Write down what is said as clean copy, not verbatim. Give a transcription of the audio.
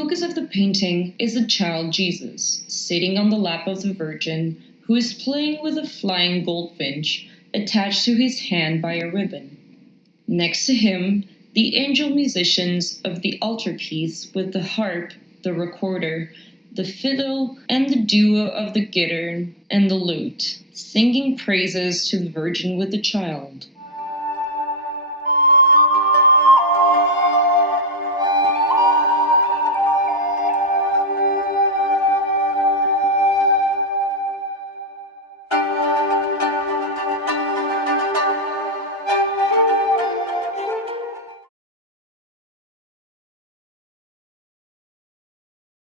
focus of the painting is a child Jesus, sitting on the lap of the Virgin, who is playing with a flying goldfinch attached to his hand by a ribbon. Next to him, the angel musicians of the altarpiece with the harp, the recorder, the fiddle, and the duo of the guitar and the lute, singing praises to the Virgin with the child.